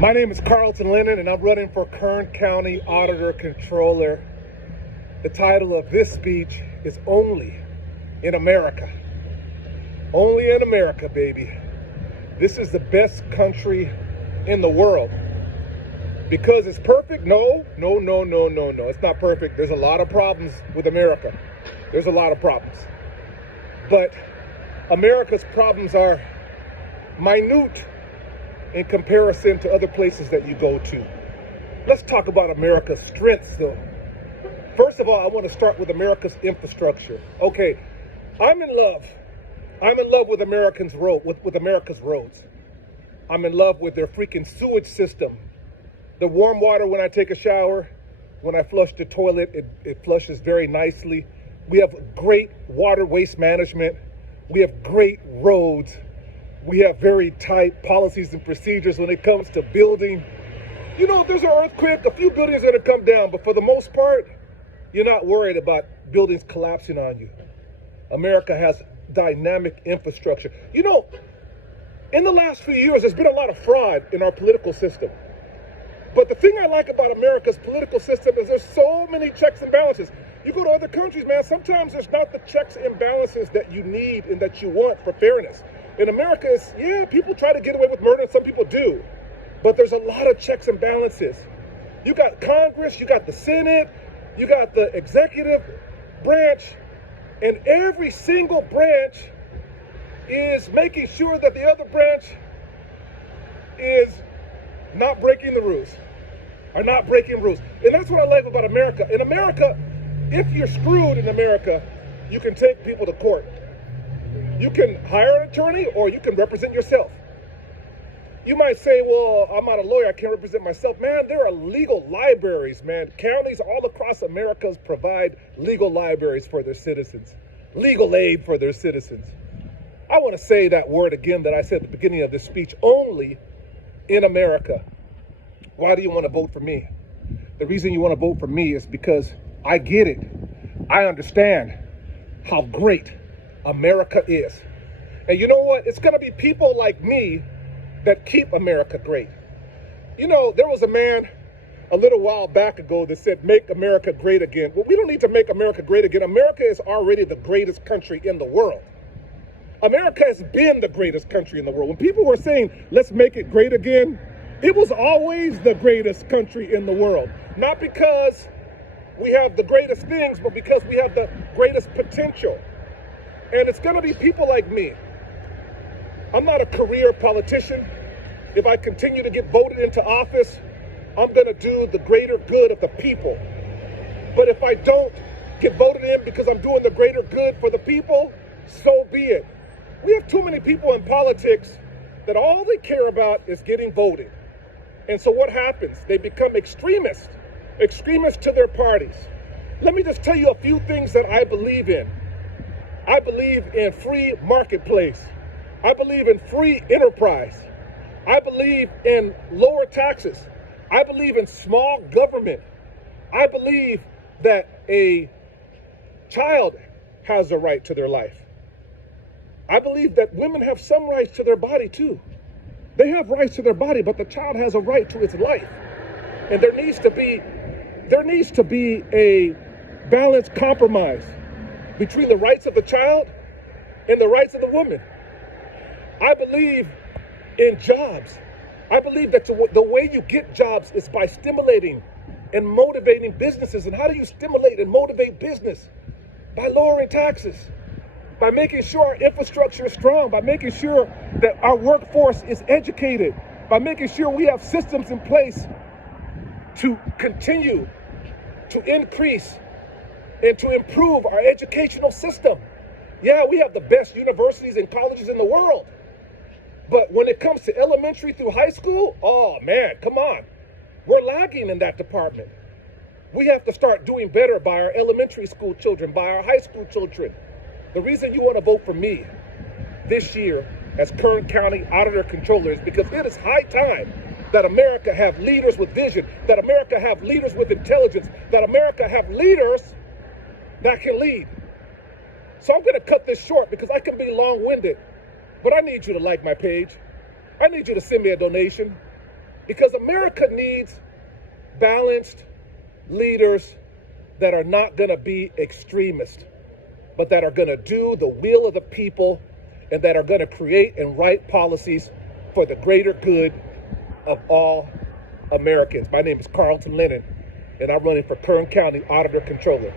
My name is Carlton and I'm running for Kern County Auditor Controller. The title of this speech is Only in America. Only in America, baby. This is the best country in the world. Because it's perfect? No. It's not perfect. There's a lot of problems with America. There's a lot of problems. But America's problems are minute in comparison to other places that you go to. Let's talk about America's strengths, though. First of all, I want to start with America's infrastructure. Okay, I'm in love. I'm in love with America's roads. I'm in love with their freaking sewage system. The warm water when I take a shower, when I flush the toilet, it flushes very nicely. We have great water waste management. We have great roads. We have very tight policies and procedures when it comes to building. You know, if there's an earthquake, a few buildings are going to come down, but for the most part, you're not worried about buildings collapsing on you. America has dynamic infrastructure. You know, in the last few years, there's been a lot of fraud in our political system. But the thing I like about America's political system is there's so many checks and balances. You go to other countries, man, sometimes there's not the checks and balances that you need and that you want for fairness. In America, people try to get away with murder, and some people do. But there's a lot of checks and balances. You got Congress, you got the Senate, you got the executive branch, and every single branch is making sure that the other branch is not breaking the rules, are not breaking rules. And that's what I like about America. In America, if you're screwed in America, you can take people to court. You can hire an attorney or you can represent yourself. You might say, well, I'm not a lawyer, I can't represent myself. Man, there are legal libraries, man. Counties all across America provide legal libraries for their citizens, legal aid for their citizens. I want to say that word again that I said at the beginning of this speech, only in America. Why do you want to vote for me? The reason you want to vote for me is because I get it. I understand how great America is. And you know what? It's going to be people like me that keep America great. You know, there was a man a little while back ago that said, make America great again. Well, we don't need to make America great again. America is already the greatest country in the world. America has been the greatest country in the world. When people were saying, let's make it great again, it was always the greatest country in the world. Not because we have the greatest things, but because we have the greatest potential. And it's going to be people like me. I'm not a career politician. If I continue to get voted into office, I'm going to do the greater good of the people. But if I don't get voted in because I'm doing the greater good for the people, so be it. We have too many people in politics that all they care about is getting voted. And so what happens? They become extremists to their parties. Let me just tell you a few things that I believe in. I believe in free marketplace. I believe in free enterprise. I believe in lower taxes. I believe in small government. I believe that a child has a right to their life. I believe that women have some rights to their body too. They have rights to their body, but the child has a right to its life. And there needs to be a balanced compromise between the rights of the child and the rights of the woman. I believe in jobs. I believe that the way you get jobs is by stimulating and motivating businesses. And how do you stimulate and motivate business? By lowering taxes, by making sure our infrastructure is strong, by making sure that our workforce is educated, by making sure we have systems in place to continue to increase and to improve our educational system. Yeah, we have the best universities and colleges in the world. But when it comes to elementary through high school, oh man, come on. We're lagging in that department. We have to start doing better by our elementary school children, by our high school children. The reason you want to vote for me this year as Kern County Auditor Controller is because it is high time that America have leaders with vision, that America have leaders with intelligence, that America have leaders that can lead. So I'm going to cut this short because I can be long-winded, but I need you to like my page. I need you to send me a donation. Because America needs balanced leaders that are not going to be extremist, but that are going to do the will of the people and that are going to create and write policies for the greater good of all Americans. My name is Carlton Lennon, and I'm running for Kern County Auditor Controller.